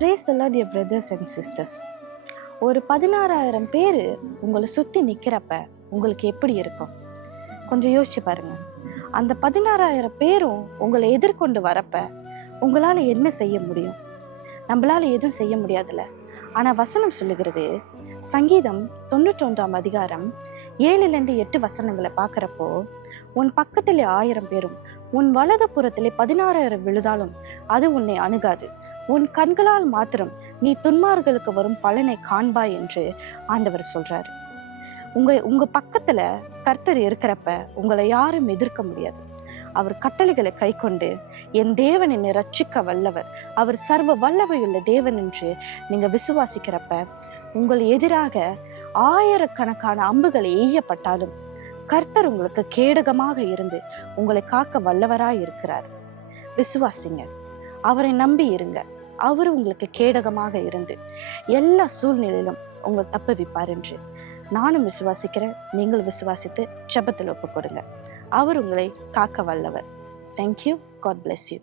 Praise the Lord, dear brothers and sisters. ஒரு 16,000 பேர் உங்களை சுற்றி நிற்கிறப்ப உங்களுக்கு எப்படி இருக்கும்? கொஞ்சம் யோசிச்சு பாருங்க. அந்த 16,000 பேரும் உங்களை எதிர்கொண்டு வரப்ப உங்களால் என்ன செய்ய முடியும்? நம்மளால எதுவும் செய்ய முடியாதுல்ல. ஆனால் வசனம் சொல்லுகிறது, சங்கீதம் 91ஆம் அதிகாரம் 7-8 வசனங்களை பார்க்குறப்போ, உன் பக்கத்திலே 1000 பேரும் உன் வலது புறத்திலே 16,000 விழுதாலும் அது உன்னை அணுகாது, உன் கண்களால் மாத்திரம் நீ துன்மார்களுக்கு வரும் பலனை காண்பாய் என்று ஆண்டவர் சொல்றாரு. உங்க பக்கத்துல கர்த்தர் இருக்கிறப்ப உங்களை யாரும் எதிர்க்க முடியாது. அவர் கட்டளைகளை கை கொண்டு என் தேவன் என்னை ரட்சிக்க வல்லவர், அவர் சர்வ வல்லமையுள்ள தேவன் என்று நீங்க விசுவாசிக்கிறப்ப உங்கள் எதிராக ஆயிரக்கணக்கான அம்புகளை எய்யப்பட்டாலும் கர்த்தர் உங்களுக்கு கேடகமாக இருந்து உங்களை காக்க வல்லவராய் இருக்கிறார். விசுவாசிங்க, அவரை நம்பி இருங்க. அவர் உங்களுக்கு கேடகமாக இருந்து எல்லா சூழ்நிலையிலும் உங்களை தப்புவிப்பார் என்று நானும் விசுவாசிக்கிறேன். நீங்கள் விசுவாசித்து ஜெபத்தில் ஒப்பு கொடுங்க. அவர் உங்களை காக்க வல்லவர். தேங்க்யூ. God bless you.